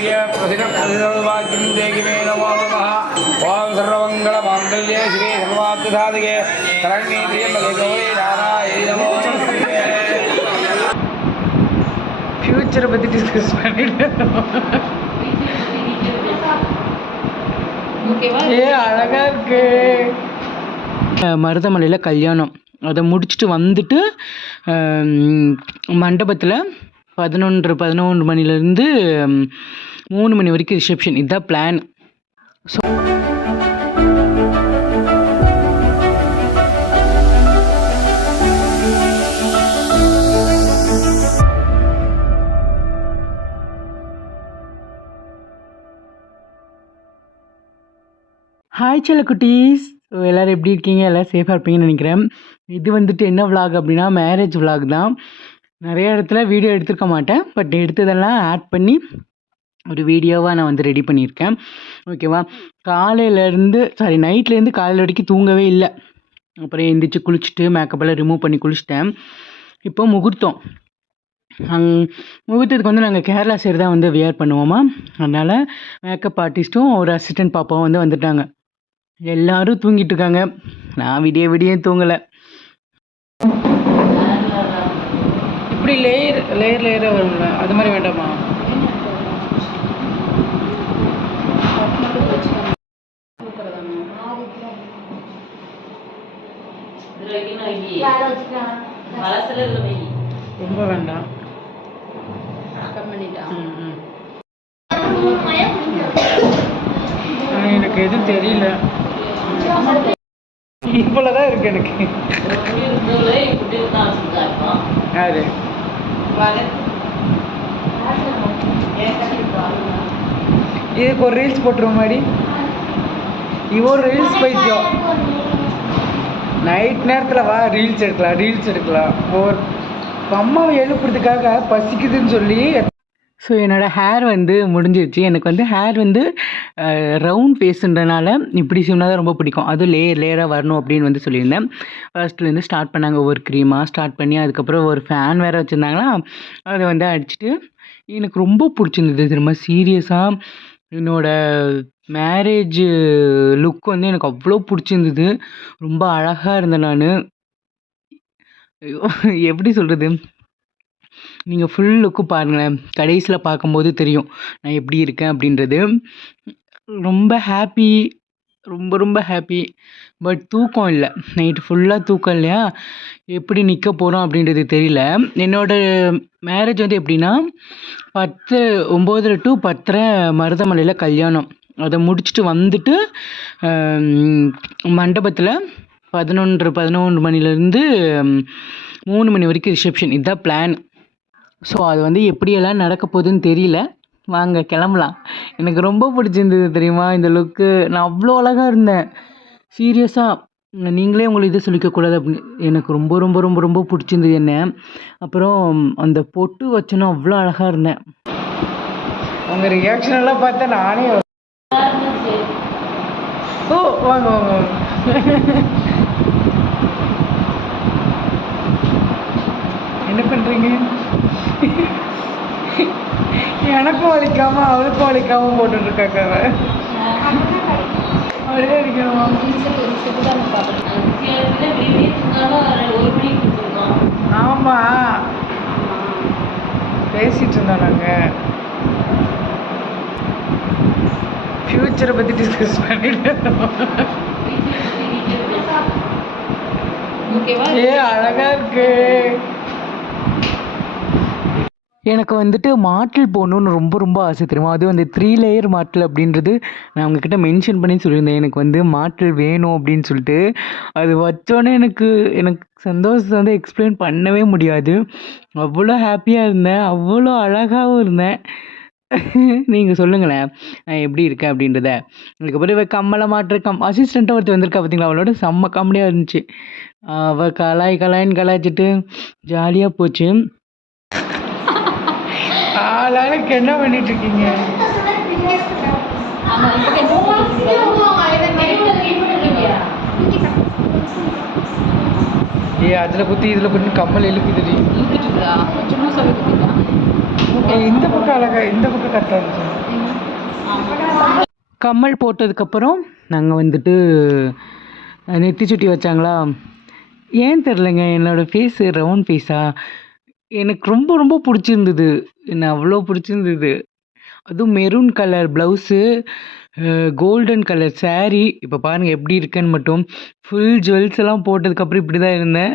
ஆரோக்கிய பிரசிடவாக்கியம் தேகிமே நமோ நமः. ஓம் சர்வமங்கள மாங்கல்யே ஸ்ரீ சர்வார்த்த சாதகே சரண்யே திரியம்பகே கௌரி நாராயணி நமோ நமஸ்தே. ஃபியூச்சரை பற்றி டிஸ்கஸ் பண்ணிட்டு அழகா இருக்கு. மருதமலையில் கல்யாணம் அதை முடிச்சுட்டு வந்துட்டு மண்டபத்தில் 11 மணிலேருந்து 3 மணி வரைக்கும் ரிசப்ஷன். இதுதான் பிளான். ஸோ ஹாய் செல்ல குட்டீஸ், எல்லோரும் எப்படி இருக்கீங்க? எல்லோரும் சேஃபாக இருப்பீங்கன்னு நினைக்கிறேன். இது வந்துட்டு என்ன விலாக் அப்படின்னா மேரேஜ் விலாக் தான். நிறைய இடத்துல வீடியோ எடுத்துருக்க மாட்டேன், பட் எடுத்ததெல்லாம் ஆட் பண்ணி ஒரு வீடியோவாக நான் வந்து ரெடி பண்ணியிருக்கேன். ஓகேவா? நைட்லேருந்து காலையில் வரைக்கும் தூங்கவே இல்லை. அப்புறம் எழுந்திரிச்சு குளிச்சுட்டு மேக்கப்பெல்லாம் ரிமூவ் பண்ணி குளிச்சிட்டேன். இப்போ முகூர்த்தத்துக்கு வந்து நாங்கள் கேரளா சைடு தான் வந்து வியர் பண்ணுவோமா, அதனால் மேக்கப் ஆர்டிஸ்ட்டும் ஒரு அசிஸ்டன்ட் பாப்பாவும் வந்து வந்துட்டாங்க. எல்லாரும் தூங்கிட்டு இருக்காங்க. நான் விடிய தூங்கலை. இப்படி லேயராக வரும்ல, அது மாதிரி வேண்டாமா? ரொம்ப வேண்டாம். எனக்கு எதுவும் தெரியல, இவ்வளோதான் இருக்கு எனக்கு. அது இதுக்கு ஒரு ரீல்ஸ் போட்டுருவோம் மாதிரி. இவ்வளோ ரீல்ஸ் பைத்தியம். நைட் நேரத்தில் வா ரீல்ஸ் எடுக்கலாம். ஒரு அம்மாவை எழுப்புறதுக்காக பசிக்குதுன்னு சொல்லி. ஸோ என்னோடய ஹேர் வந்து முடிஞ்சிருச்சு. எனக்கு வந்து ஹேர் வந்து ரவுண்ட் ஃபேஸுன்றனால இப்படி சிம்னா தான் ரொம்ப பிடிக்கும். அதுவும் லேயராக வரணும் அப்படின்னு வந்து சொல்லியிருந்தேன். ஃபர்ஸ்ட்லேருந்து ஸ்டார்ட் பண்ணாங்க, ஒவ்வொரு க்ரீமாக ஸ்டார்ட் பண்ணி அதுக்கப்புறம் ஒரு ஃபேன் வேறு வச்சுருந்தாங்களா, அதை வந்து அடிச்சுட்டு எனக்கு ரொம்ப பிடிச்சிருந்தது. திரும்ப சீரியஸாக என்னோடய மேரேஜ் லுக் வந்து எனக்கு அவ்வளோ பிடிச்சிருந்தது. ரொம்ப அழகாக இருந்தேன் நான். எப்படி சொல்கிறது, நீங்கள் ஃபுல் லுக்கு பாருங்களேன், கடைசியில் பார்க்கும்போது தெரியும் நான் எப்படி இருக்கேன் அப்படின்றது. ரொம்ப ஹாப்பி, ரொம்ப ஹாப்பி. பட் தூக்கம் இல்லை, நைட்டு ஃபுல்லாக தூக்கம் இல்லையா, எப்படி நிற்க போகிறோம் அப்படின்றது தெரியல. என்னோடய மேரேஜ் வந்து எப்படின்னா 9 to 10 மருதமலையில் கல்யாணம். அதை முடிச்சுட்டு வந்துட்டு மண்டபத்தில் 11 மணிலேருந்து 3 மணி வரைக்கும் ரிசப்ஷன். இதுதான் பிளான். ஸோ அது வந்து எப்படியெல்லாம் நடக்க போகுதுன்னு தெரியல. வாங்க கிளம்பலாம். எனக்கு ரொம்ப பிடிச்சிருந்தது தெரியுமா இந்த லுக்கு. நான் அவ்வளோ அழகாக இருந்தேன். சீரியஸாக நீங்களே உங்களுக்கு இது சொல்லிக்கக்கூடாது அப்படின்னு. எனக்கு ரொம்ப பிடிச்சிருந்தது என்ன. அப்புறம் அந்த பொட்டு வச்சோன்னா அவ்வளோ அழகாக இருந்தேன். அவங்க ரியாக்ஷன் எல்லாம் பார்த்தா நானே வாங்க என்ன பண்ணுறீங்க? எனக்கும் வலிக்காமல் அவளுக்கும் வலிக்காமல் போட்டுட்ருக்காக்க. அப்படியே அடிக்கணுமா? ஆமாம், பேசிகிட்டு இருந்தோம் நாங்கள். ஃப்யூச்சரை பற்றி டிஸ்கஸ் பண்ணிட்டு. அழகாக இருக்கு. எனக்கு வந்துட்டு மாட்டில் போகணுன்னு ரொம்ப ஆசை தெரியுமா. அதுவும் அந்த 3 லேயர் மாட்டில் அப்படின்றது நான் உங்ககிட்ட மென்ஷன் பண்ணி சொல்லியிருந்தேன். எனக்கு வந்து மாட்டில் வேணும் அப்படின்னு சொல்லிட்டு. அது வச்சோன்னே எனக்கு சந்தோஷத்தை வந்து எக்ஸ்பிளைன் பண்ணவே முடியாது. அவ்வளோ ஹாப்பியாக இருந்தேன், அவ்வளோ அழகாகவும் இருந்தேன். நீங்கள் சொல்லுங்களேன் நான் எப்படி இருக்கேன் அப்படின்றத. அதுக்கப்புறம் கம்மலை மாட்டுற அசிஸ்டண்ட்டாக ஒருத்தர் வந்திருக்கா பார்த்தீங்களா, அவளோட செம்ம காமெடியாக இருந்துச்சு. அவள் கலாய்ன்னு கலாய்ச்சிட்டு ஜாலியாக போச்சு. ஆளாளுக்கு என்ன பண்ணிட்டு இருக்கீங்க? அதில் குத்தி இதில் குத்தி கம்மல் இழுக்குதுடி. இந்த பக்கம் அழகா, இந்த பக்கம் கரெக்டாக இருந்துச்சு. கம்மல் போட்டதுக்கப்புறம் நாங்கள் வந்துட்டு நெத்தி சுட்டி வச்சாங்களா. ஏன் தெரிலங்க, என்னோடய ஃபேஸு ரவுண்ட் ஃபேஸா எனக்கு ரொம்ப ரொம்ப பிடிச்சிருந்தது. என்ன அவ்வளோ பிடிச்சிருந்தது. அதுவும் maroon colour blouse, golden colour sari. இப்போ பாருங்கள் எப்படி இருக்கேன்னு மட்டும். ஃபுல் ஜுவல்ஸ் எல்லாம் போட்டதுக்கப்புறம் இப்படி தான் இருந்தேன்.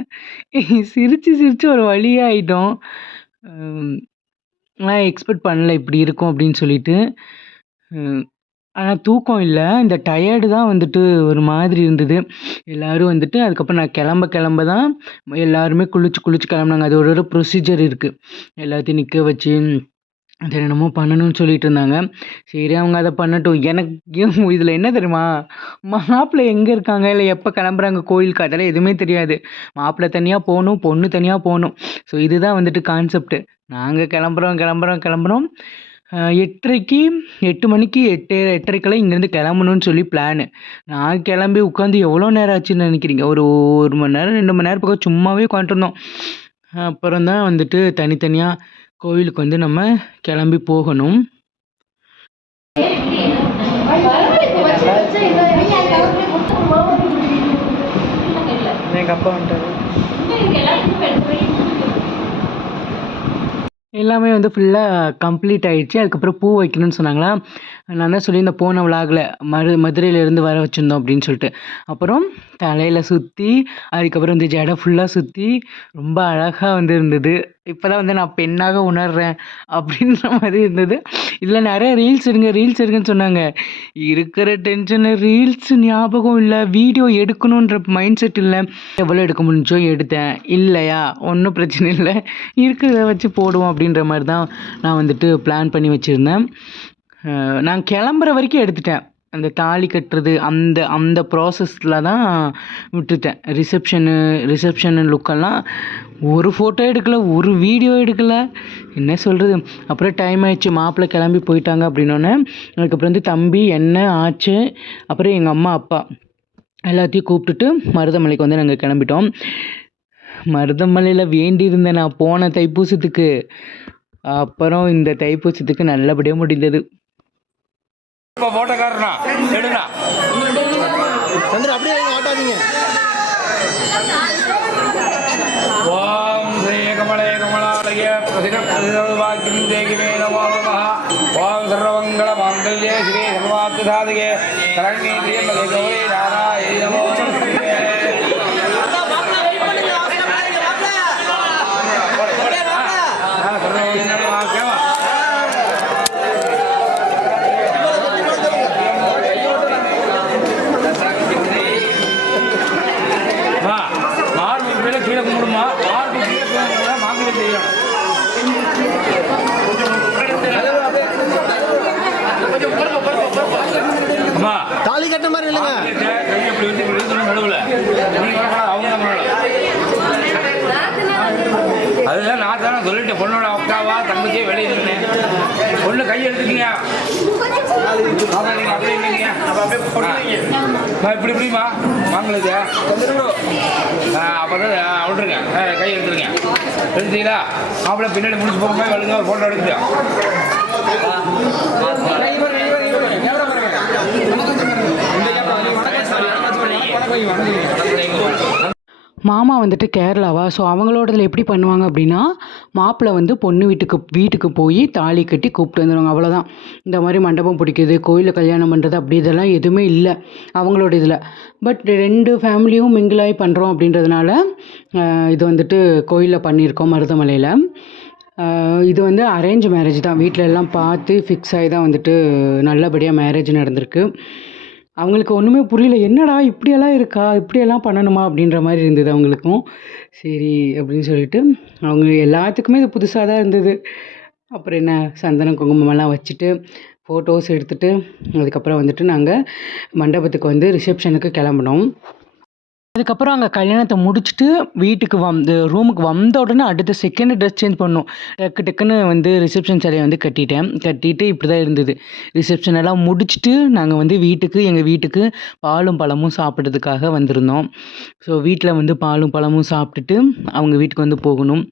சிரித்து சிரித்து ஒரு வழியாக ஆகிட்டோம். நான் எக்ஸ்பெக்ட் பண்ணல இப்படி இருக்கும் அப்படின்னு சொல்லிட்டு. ஆனால் தூக்கம் இல்லை, இந்த டயர்டு தான் வந்துட்டு ஒரு மாதிரி இருந்தது. எல்லோரும் வந்துட்டு அதுக்கப்புறம் நான் கிளம்ப தான் எல்லாருமே குளிச்சு கிளம்புனாங்க. அது ஒரு ப்ரொசீஜர் இருக்குது. எல்லாத்தையும் நிற்க வச்சு அது என்னமோ பண்ணணும்னு சொல்லிட்டு இருந்தாங்க. சரி அவங்க அதை பண்ணட்டும். எனக்கு இதில் என்ன தெரியுமா, மாப்பிள்ளை எங்கே இருக்காங்க இல்லை எப்போ கிளம்புறாங்க கோயிலுக்கு அதெல்லாம் எதுவுமே தெரியாது. மாப்பிள்ளை தனியாக போகணும், பொண்ணு தனியாக போகணும். ஸோ இதுதான் வந்துட்டு கான்செப்ட்டு. நாங்கள் கிளம்புறோம் 8:30க்கு 8 மணிக்கு 8:30க்கெல்லாம் இங்கேருந்து கிளம்பணும்னு சொல்லி பிளானு. நான் கிளம்பி உட்காந்து எவ்வளோ நேரம் ஆச்சுன்னு நினைக்கிறீங்க? ஒரு 1 மணி நேரம் 2 மணி நேரம் பக்கம் சும்மாவே உட்காந்துருந்தோம். அப்புறம் தான் வந்துட்டு தனித்தனியாக கோவிலுக்கு வந்து நம்ம கிளம்பி போகணும். எங்கள் அப்பா வந்துட்டாரு. எல்லாமே வந்து ஃபுல்லாக கம்ப்ளீட் ஆகிடுச்சு. அதுக்கப்புறம் பூ வைக்கணும்னு சொன்னாங்களா. நான் தான் சொல்லியிருந்தேன் போன விலாகில் மதுரையிலேருந்து வர வச்சுருந்தோம் அப்படின்னு சொல்லிட்டு. அப்புறம் தலையில் சுற்றி அதுக்கப்புறம் வந்து ஜடை ஃபுல்லாக சுற்றி ரொம்ப அழகாக வந்து இருந்தது. இப்போ தான் வந்து நான் பெண்ணாக உணர்றேன் அப்படின்ற மாதிரி இருந்தது. இதில் நிறைய ரீல்ஸ் எடுங்கன்னு சொன்னாங்க. இருக்கிற டென்ஷனு ரீல்ஸ் ஞாபகம் இல்லை, வீடியோ எடுக்கணுன்ற மைண்ட் செட் இல்லை. எவ்வளோ எடுக்க முடிஞ்சோ எடுத்தேன். இல்லையா ஒன்றும் பிரச்சனை இல்லை, இருக்கிறத வச்சு போடுவோம் அப்படின்ற மாதிரி தான் நான் வந்துட்டு பிளான் பண்ணி வச்சுருந்தேன். நான் கிளம்புற வரைக்கும் எடுத்துட்டேன். அந்த தாலி கட்டுறது அந்த ப்ராசஸில் தான் விட்டுட்டேன். ரிசப்ஷனு லுக்கெல்லாம் ஒரு ஃபோட்டோ எடுக்கலை, ஒரு வீடியோ எடுக்கலை. என்ன சொல்கிறது. அப்புறம் டைம் ஆயிடுச்சு, மாப்பிள்ளை கிளம்பி போயிட்டாங்க அப்படின்னோடனே அதுக்கப்புறம் வந்து தம்பி என்ன ஆச்சு, அப்புறம் எங்கள் அம்மா அப்பா எல்லாத்தையும் கூப்பிட்டுட்டு மருதமலைக்கு வந்து நாங்கள் கிளம்பிட்டோம். மருதமலையில் வேண்டியிருந்தேன் நான் போன தைப்பூசத்துக்கு. அப்புறம் இந்த தைப்பூசத்துக்கு நல்லபடியாக முடிந்தது. போட்டோக்காரனா எடுனா சந்திர அப்படியே ஆட்டாதீங்க. ஓம் ஸ்ரீ கமலே கமலாலய பிரசிதவாக்கியம் தேகிமே நமோ நமः. ஓம் சர்வமங்கள மாங்கல்யே ஸ்ரீ சர்வார்த்த சாதகே சரண்யே திரியம்பகே கௌரி நாராயணி நமோ நமः. தாலி கட்ட மாதிரி இல்லைங்க, அதுதான் நான் தானே சொல்லிட்டேன். பொண்ணோட அக்காவா தங்கச்சியே வெளியே இருந்தேன். பொண்ணு கை எடுத்துக்கீங்க இப்படி இப்படிமா வாங்கலுது அப்போதான் விட்டுருங்க, கை எடுத்துருங்க. எடுத்தீங்களா மாப்பிள்ளை பின்னாடி முடிச்சு போகும்போது வழுங்க ஒரு ஃபோட்டோ எடுக்குது. மாமா வந்துட்டு கேரளாவா. ஸோ அவங்களோடதில் எப்படி பண்ணுவாங்க அப்படின்னா, மாப்பிள்ளை வந்து பொண்ணு வீட்டுக்கு போய் தாலி கட்டி கூப்பிட்டு வந்துடுவாங்க, அவ்வளோதான். இந்த மாதிரி மண்டபம் பிடிக்குது, கோயிலில் கல்யாணம் பண்ணுறது அப்படி இதெல்லாம் எதுவுமே இல்லை அவங்களோட இதில். பட் 2 ஃபேமிலியும் மிங்கிளாகி பண்ணுறோம் அப்படின்றதுனால இது வந்துட்டு கோயிலில் பண்ணியிருக்கோம் மருதமலையில். இது வந்து அரேஞ்ச் மேரேஜ் தான். வீட்டில் எல்லாம் பார்த்து ஃபிக்ஸ் ஆகி தான் வந்துட்டு நல்லபடியாக மேரேஜ் நடந்திருக்கு. அவங்களுக்கு ஒன்றுமே புரியல, என்னடா இப்படியெல்லாம் இருக்கா, இப்படியெல்லாம் பண்ணணுமா அப்படின்ற மாதிரி இருந்தது அவங்களுக்கும். சரி அப்படின்னு சொல்லிட்டு அவங்க எல்லாத்துக்குமே இது புதுசாக தான் இருந்தது. அப்புறம் என்ன சந்தனம் குங்குமமெல்லாம் வச்சுட்டு ஃபோட்டோஸ் எடுத்துகிட்டு அதுக்கப்புறம் வந்துட்டு நாங்கள் மண்டபத்துக்கு வந்து ரிசப்ஷனுக்கு கிளம்பினோம். அதுக்கப்புறம் அங்கே கல்யாணத்தை முடிச்சுட்டு வீட்டுக்கு ரூமுக்கு வந்த உடனே அடுத்த செகண்ட் ட்ரெஸ் சேஞ்ச் பண்ணோம். டக்குன்னு வந்து ரிசப்ஷன் சேலையை வந்து கட்டிட்டு இப்படி தான் இருந்தது. ரிசப்ஷன் எல்லாம் முடிச்சுட்டு நாங்கள் வந்து எங்கள் வீட்டுக்கு பாலும் பழமும் சாப்பிட்றதுக்காக வந்திருந்தோம். ஸோ வீட்டில் வந்து பாலும் பழமும் சாப்பிட்டுட்டு அவங்க வீட்டுக்கு வந்து போகணும்.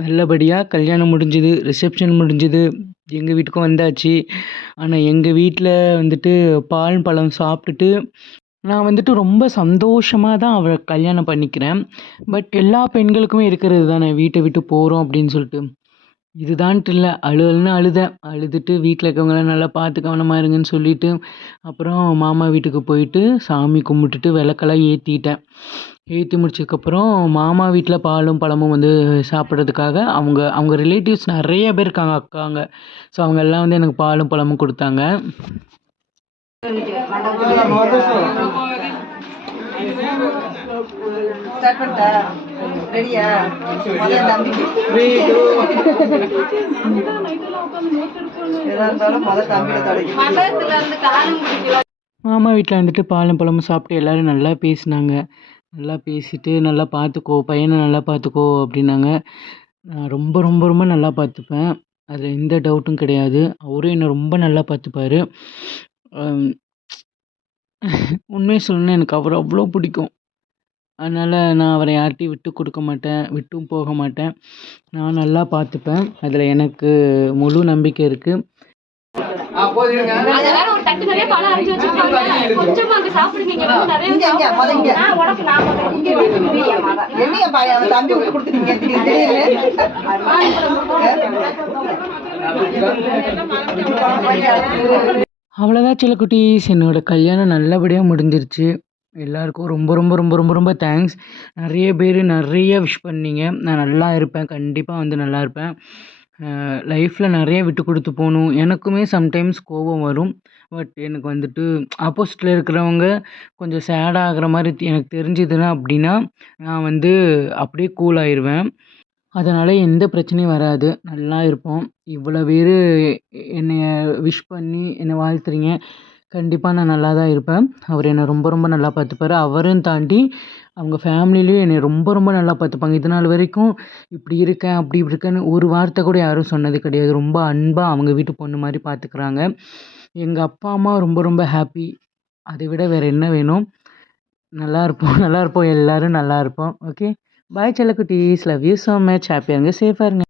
நல்லபடியாக கல்யாணம் முடிஞ்சுது, ரிசப்ஷன் முடிஞ்சுது, எங்கள் வீட்டுக்கும் வந்தாச்சு. ஆனால் எங்கள் வீட்டில் வந்துட்டு பால் பழம் சாப்பிட்டுட்டு நான் வந்துட்டு ரொம்ப சந்தோஷமாக தான் அவளை கல்யாணம் பண்ணிக்கிறேன். பட் எல்லா பெண்களுக்குமே இருக்கிறது தானே, வீட்டை விட்டு போகிறோம் அப்படின்னு சொல்லிட்டு. இதுதான்ட்டு இல்லை, அழுன்னு அழுதேன். அழுதுட்டு வீட்டில் இருக்கவங்களாம் நல்லா பார்த்து கவனமாக இருங்கன்னு சொல்லிட்டு, அப்புறம் மாமா வீட்டுக்கு போயிட்டு சாமி கும்பிட்டுட்டு விளக்கெல்லாம் ஏற்றிட்டேன். ஏற்றி முடிச்சதுக்கப்புறம் மாமா வீட்டில் பாலும் பழமும் வந்து சாப்பிட்றதுக்காக அவங்க அவங்க ரிலேட்டிவ்ஸ் நிறைய பேர் இருக்காங்க, அக்காங்க. ஸோ அவங்க எல்லாம் வந்து எனக்கு பாலும் பழமும் கொடுத்தாங்க. மாமா வீட்டில் வந்துட்டு பாலும் பழமும் சாப்பிட்டு எல்லோரும் நல்லா பேசினாங்க. நல்லா பேசிட்டு, நல்லா பார்த்துக்கோ, பையனை நல்லா பார்த்துக்கோ அப்படின்னாங்க. நான் ரொம்ப ரொம்ப ரொம்ப நல்லா பார்த்துப்பேன், அதில் எந்த டவுட்டும் கிடையாது. அவரும் என்னை ரொம்ப நல்லா பார்த்துப்பாரு. உண்மையை சொல்லணும்னா எனக்கு அவரை அவ்வளோ பிடிக்கும். அதனால் நான் அவரை யார்கிட்டையும் விட்டு கொடுக்க மாட்டேன், விட்டும் போக மாட்டேன். நான் நல்லா பார்த்துப்பேன், அதில் எனக்கு முழு நம்பிக்கை இருக்குது. அவ்வளோதான் செல்லக்குட்டீஸ், என்னோட கல்யாணம் நல்லபடியாக முடிஞ்சிருச்சு. எல்லாருக்கும் ரொம்ப ரொம்ப ரொம்ப ரொம்ப ரொம்ப தேங்க்ஸ். நிறைய பேர் நிறைய விஷ் பண்ணீங்க. நான் நல்லா இருப்பேன், கண்டிப்பாக வந்து நல்லா இருப்பேன். லைஃப்பில் நிறைய விட்டு கொடுத்து போகணும். எனக்குமே சம்டைம்ஸ் கோபம் வரும். பட் எனக்கு வந்துட்டு ஆப்போசிட்டில் இருக்கிறவங்க கொஞ்சம் சேட் ஆகிற மாதிரி எனக்கு தெரிஞ்சுதுன்னா அப்படின்னா, நான் வந்து அப்படியே கூல் ஆயிடுவேன். அதனால் எந்த பிரச்சனையும் வராது, நல்லா இருப்போம். இவ்வளோ பேர் என்னைய விஷ் பண்ணி என்னை வாழ்த்துறீங்க. கண்டிப்பாக நான் நல்லா தான் இருப்பேன். அவர் என்னை ரொம்ப ரொம்ப நல்லா பார்த்துப்பாரு. அவரும் தாண்டி அவங்க ஃபேமிலிலேயும் என்னை ரொம்ப ரொம்ப நல்லா பார்த்துப்பாங்க. இது நாள் வரைக்கும் இப்படி இருக்கேன், அப்படி இருக்கேன்னு ஒரு வார்த்தை கூட யாரும் சொன்னது கிடையாது. ரொம்ப அன்பாக அவங்க வீட்டு பொண்ணு மாதிரி பார்த்துக்குறாங்க. எங்கள் அப்பா அம்மா ரொம்ப ரொம்ப ஹாப்பி. அதை விட வேறு என்ன வேணும்? நல்லா இருப்போம், நல்லா இருப்போம், எல்லோரும் நல்லா இருப்போம். ஓகே, பாய் செல்லக்குட்டீஸ், லவ் யூ ஸோ மச். ஹாப்பியாக இருங்க, சேஃபாக இருங்க.